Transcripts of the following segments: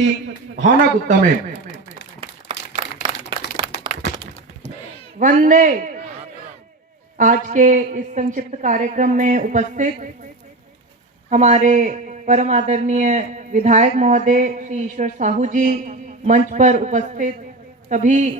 श्रीमती भावना गुप्ता में। वंदे। आज के इस संक्षिप्त कार्यक्रम में उपस्थित हमारे परम आदरणीय विधायक महोदय श्री ईश्वर साहू जी, मंच पर उपस्थित सभी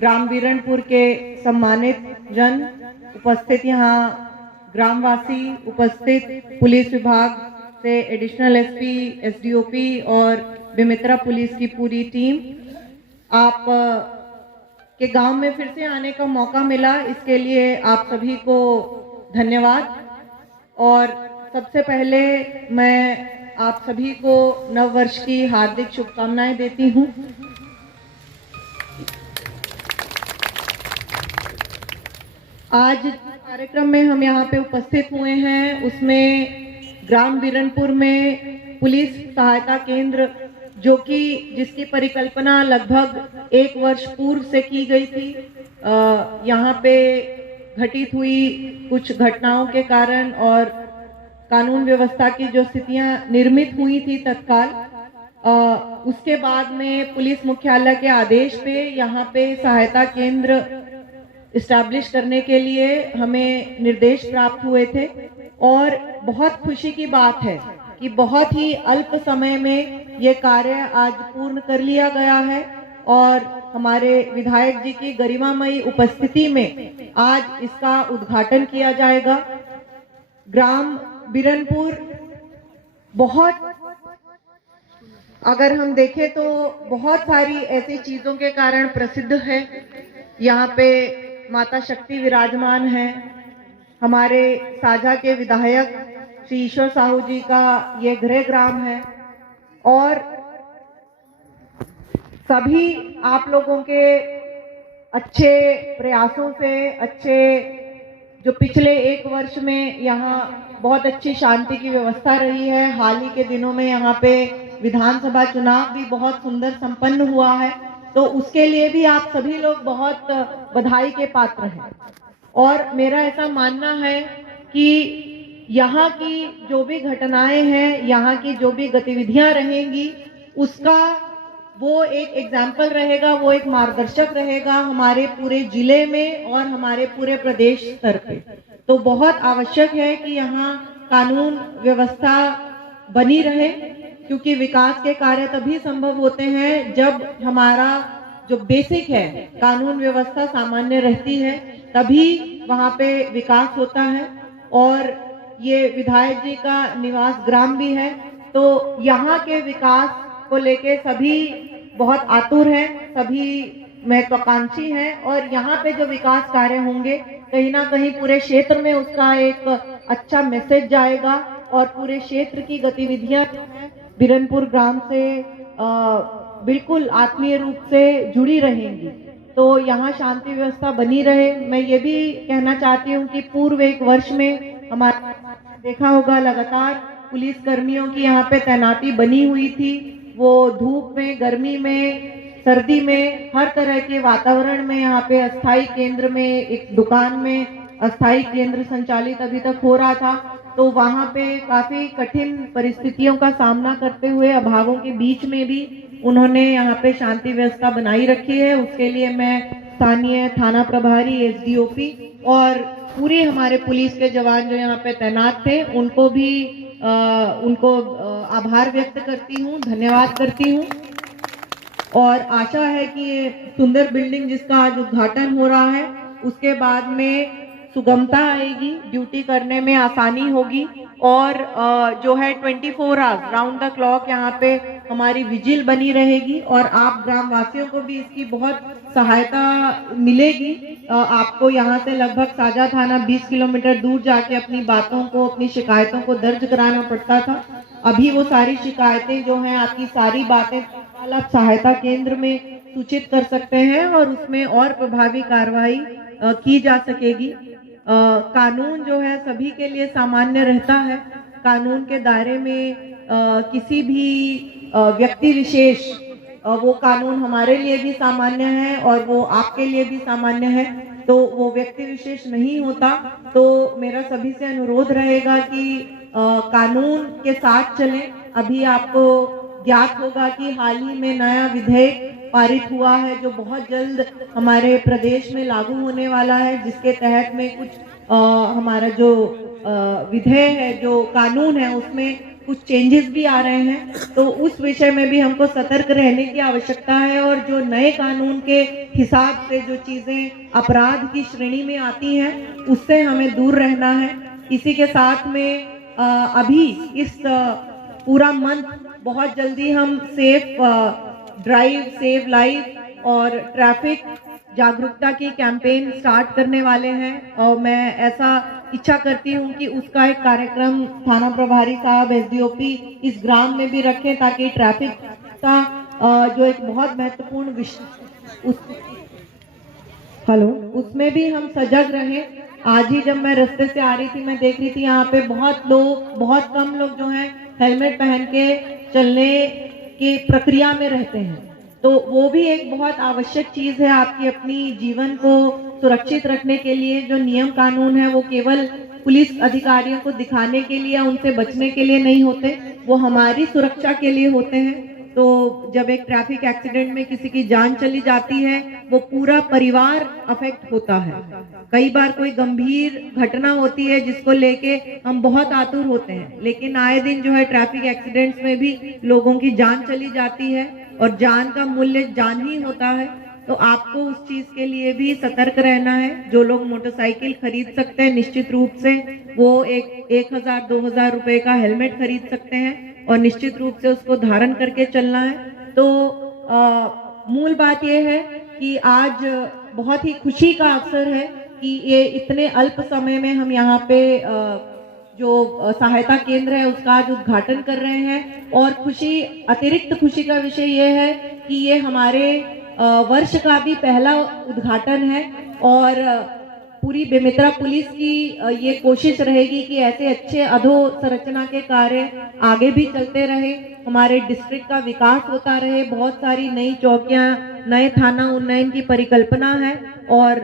ग्राम बिरनपुर के सम्मानित जन, उपस्थित यहाँ ग्रामवासी, उपस्थित पुलिस विभाग से एडिशनल एसपी, एसडीओपी और बेमेतरा पुलिस की पूरी टीम, आप के गांव में फिर से आने का मौका मिला, इसके लिए आप सभी को धन्यवाद। और सबसे पहले मैं आप सभी को नव वर्ष की हार्दिक शुभकामनाएं देती हूं। आज कार्यक्रम में हम यहाँ पे उपस्थित हुए हैं, उसमें ग्राम बिरनपुर में पुलिस सहायता केंद्र, जो कि जिसकी परिकल्पना लगभग 1 वर्ष पूर्व से की गई थी, यहाँ पे घटित हुई कुछ घटनाओं के कारण और कानून व्यवस्था की जो स्थितियां निर्मित हुई थी तत्काल, उसके बाद में पुलिस मुख्यालय के आदेश पे यहाँ पे सहायता केंद्र इस्टेब्लिश करने के लिए हमें निर्देश प्राप्त हुए थे। और बहुत खुशी की बात है कि बहुत ही अल्प समय में ये कार्य आज पूर्ण कर लिया गया है और हमारे विधायक जी की गरिमामयी उपस्थिति में आज इसका उद्घाटन किया जाएगा। ग्राम बिरनपुर बहुत, अगर हम देखें तो बहुत सारी ऐसी चीजों के कारण प्रसिद्ध है। यहाँ पे माता शक्ति विराजमान है। हमारे साझा के विधायक श्री ईश्वर साहू जी का ये गृह ग्राम है और सभी आप लोगों के अच्छे प्रयासों से, अच्छे जो पिछले 1 वर्ष में यहाँ बहुत अच्छी शांति की व्यवस्था रही है। हाल ही के दिनों में यहाँ पे विधानसभा चुनाव भी बहुत सुंदर संपन्न हुआ है, तो उसके लिए भी आप सभी लोग बहुत बधाई के पात्र हैं। और मेरा ऐसा मानना है कि यहाँ की जो भी घटनाएं हैं, यहाँ की जो भी गतिविधियां रहेंगी, उसका वो एक एग्जाम्पल रहेगा, वो एक मार्गदर्शक रहेगा हमारे पूरे जिले में और हमारे पूरे प्रदेश स्तर पे। तो बहुत आवश्यक है कि यहाँ कानून व्यवस्था बनी रहे, क्योंकि विकास के कार्य तभी संभव होते हैं जब हमारा जो बेसिक है कानून व्यवस्था सामान्य रहती है, तभी वहाँ पे विकास होता है। और ये विधायक जी का निवास ग्राम भी है, तो यहाँ के विकास को लेके सभी बहुत आतुर हैं, सभी महत्वाकांक्षी हैं और यहाँ पे जो विकास कार्य होंगे कहीं ना कहीं पूरे क्षेत्र में उसका एक अच्छा मैसेज जाएगा और पूरे क्षेत्र की गतिविधियां जो है बिरनपुर ग्राम से बिल्कुल आत्मीय रूप से जुड़ी रहेंगी। तो यहाँ शांति व्यवस्था बनी रहे। मैं ये भी कहना चाहती हूँ कि पूर्व 1 वर्ष में हमारा देखा होगा लगातार पुलिस कर्मियों की यहाँ पे तैनाती बनी हुई थी। वो धूप में, गर्मी में, सर्दी में, हर तरह के वातावरण में यहाँ पे अस्थायी केंद्र में, एक दुकान में अस्थायी केंद्र संचालित अभी तक हो रहा था, तो वहाँ पे काफी कठिन परिस्थितियों का सामना करते हुए अभावों के बीच में भी उन्होंने यहाँ पे शांति व्यवस्था बनाई रखी है। उसके लिए मैं स्थानीय थाना प्रभारी, एसडीओपी और पूरे हमारे पुलिस के जवान जो यहाँ पे तैनात थे उनको भी उनको आभार व्यक्त करती हूँ, धन्यवाद करती हूँ। और आशा है कि ये सुंदर बिल्डिंग जिसका आज उद्घाटन हो रहा है, उसके बाद में सुगमता आएगी, ड्यूटी करने में आसानी होगी और जो है 24 आवर्स राउंड द क्लॉक यहाँ पे हमारी विजिल बनी रहेगी और आप ग्रामवासियों को भी इसकी बहुत सहायता मिलेगी। आपको यहाँ से लगभग साझा थाना 20 किलोमीटर दूर जाके अपनी बातों को, अपनी शिकायतों को दर्ज कराना पड़ता था। अभी वो सारी शिकायतें जो हैं, आपकी सारी बातें आप सहायता केंद्र में सूचित कर सकते हैं और उसमें और प्रभावी कार्रवाई की जा सकेगी। कानून जो है सभी के लिए सामान्य रहता है। कानून के दायरे में किसी भी व्यक्ति विशेष, वो कानून हमारे लिए भी सामान्य है और वो आपके लिए भी सामान्य है, तो वो व्यक्ति विशेष नहीं होता। तो मेरा सभी से अनुरोध रहेगा कि कानून के साथ चलें। अभी आपको ज्ञात होगा कि हाल ही में नया विधेयक पारित हुआ है जो बहुत जल्द हमारे प्रदेश में लागू होने वाला है, जिसके तहत में कुछ हमारा जो विधेयक है, जो कानून है, उसमें कुछ चेंजेस भी आ रहे हैं। तो उस विषय में भी हमको सतर्क रहने की आवश्यकता है और जो नए कानून के हिसाब से जो चीजें अपराध की श्रेणी में आती हैं उससे हमें दूर रहना है। इसी के साथ में अभी इस पूरा मंथ बहुत जल्दी हम सेफ ड्राइव, सेव लाइफ और ट्रैफिक जागरूकता की कैंपेन स्टार्ट करने वाले हैं और मैं ऐसा इच्छा करती हूं कि उसका एक कार्यक्रम थाना प्रभारी साहब, एसडीओपी इस ग्राम में भी रखें ताकि ट्रैफिक का जो एक बहुत महत्वपूर्ण विषय उसमें भी हम सजग रहें। आज ही जब मैं रास्ते से आ रही थी, मैं देख रही थी यहाँ पे बहुत कम लोग जो हैं हेलमेट पहन के चलने की प्रक्रिया में रहते हैं। तो वो भी एक बहुत आवश्यक चीज है आपकी अपनी जीवन को सुरक्षित रखने के लिए। जो नियम कानून है वो केवल पुलिस अधिकारियों को दिखाने के लिए, उनसे बचने के लिए नहीं होते, वो हमारी सुरक्षा के लिए होते हैं। तो जब एक ट्रैफिक एक्सीडेंट में किसी की जान चली जाती है, वो पूरा परिवार अफेक्ट होता है। कई बार कोई गंभीर घटना होती है जिसको लेके हम बहुत आतुर होते हैं, लेकिन आए दिन जो है ट्रैफिक एक्सीडेंट्स में भी लोगों की जान चली जाती है और जान का मूल्य जान ही होता है। तो आपको उस चीज के लिए भी सतर्क रहना है। जो लोग मोटरसाइकिल खरीद सकते हैं, निश्चित रूप से वो 1,000-2,000 रुपए का हेलमेट खरीद सकते हैं और निश्चित रूप से उसको धारण करके चलना है। तो मूल बात यह है कि आज बहुत ही खुशी का अवसर है कि ये इतने अल्प समय में हम यहाँ पे जो सहायता केंद्र है उसका आज उद्घाटन कर रहे हैं। और अतिरिक्त खुशी का विषय ये है कि ये हमारे वर्ष का भी पहला उद्घाटन है और पूरी बेमेतरा पुलिस की ये कोशिश रहेगी कि ऐसे अच्छे अधोसंरचना के कार्य आगे भी चलते रहे, हमारे डिस्ट्रिक्ट का विकास होता रहे। बहुत सारी नई चौकियां, नए थाना उन्नयन की परिकल्पना है और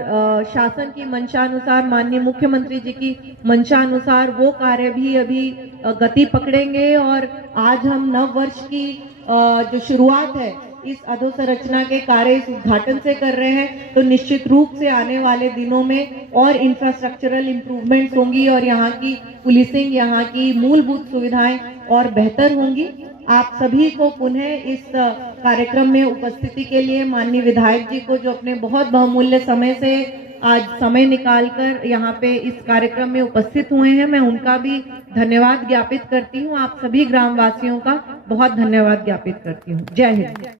शासन की मंशा अनुसार, माननीय मुख्यमंत्री जी की मंशा अनुसार वो कार्य भी अभी गति पकड़ेंगे। और आज हम नव वर्ष की जो शुरुआत है इस अधोसंरचना के कार्य इस उद्घाटन से कर रहे हैं, तो निश्चित रूप से आने वाले दिनों में और इंफ्रास्ट्रक्चरल इम्प्रूवमेंट्स होंगी और यहाँ की पुलिसिंग, यहाँ की मूलभूत सुविधाएं और बेहतर होंगी। आप सभी को पुनः इस कार्यक्रम में उपस्थिति के लिए माननीय विधायक जी को, जो अपने बहुत बहुमूल्य समय से आज समय निकालकर यहाँ पे इस कार्यक्रम में उपस्थित हुए हैं, मैं उनका भी धन्यवाद ज्ञापित करती हूँ। आप सभी ग्रामवासियों का बहुत धन्यवाद ज्ञापित करती हूँ। जय हिंद।